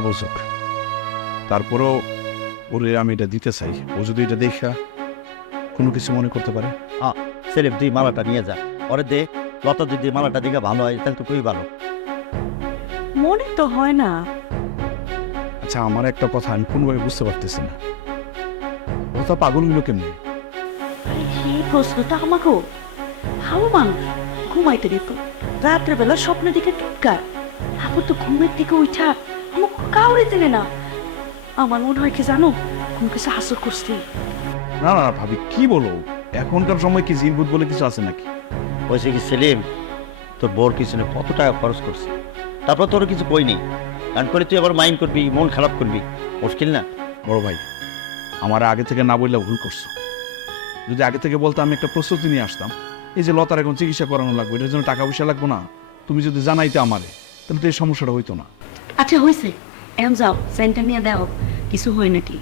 আবশ্যক তারপরেও ওরে আমি এটা দিতে চাই। ও যদি এটা দেখা কোনো কিছু মনে করতে পারে। সেলিম তুই মালাটা নিয়ে যা, ওরে দে। লতা যদি মালাটা দিকে ভালো হয় তাহলে তো খুবই ভালো। মনে তো হয় না। আচ্ছা, আমার একটা কথা আমি কোনোভাবে বুঝতে পারতেছি না, ও তো পাগল হইল কেমনি? এই প্রশ্নটা আমাকেও। ভালো মানুষ ঘুমাইতে দিত, রাত্রে বেলা স্বপ্ন দিকে টিটকার, তারপর তো ঘুমের দিকে উঠা আমাকে কাউরে দিলে না। আমার মনে হয় কি জানো, কোনো কিছু হাসল করছি। না না ভাবি, কি বলো? এখনকার সময় কি জিনভূত বলে কিছু আছে নাকি? হয়েছে কি সেলিম, তোর বোর পিছনে কত টাকা খরচ করছে, তারপর তোর কিছু কই নেই। কারণ করে তুই আবার মাইন্ড করবি, মন খারাপ করবি, মুশকিল না? বড় ভাই, আমার আগে থেকে না বললে ভুল করছো। যদি আগে থেকে বলতে আমি একটা প্রস্তুতি নিয়ে আসতাম। এই যে লতার এখন চিকিৎসা করানো লাগবে, এটার জন্য টাকা পয়সা লাগবো না? তুমি যদি জানাইতে আমারে, তাহলে তো এই সমস্যাটা হইতো না। আচ্ছা হয়েছে, এখন যাও সেন্টার নিয়ে দাও, কিছু হয় নাকি।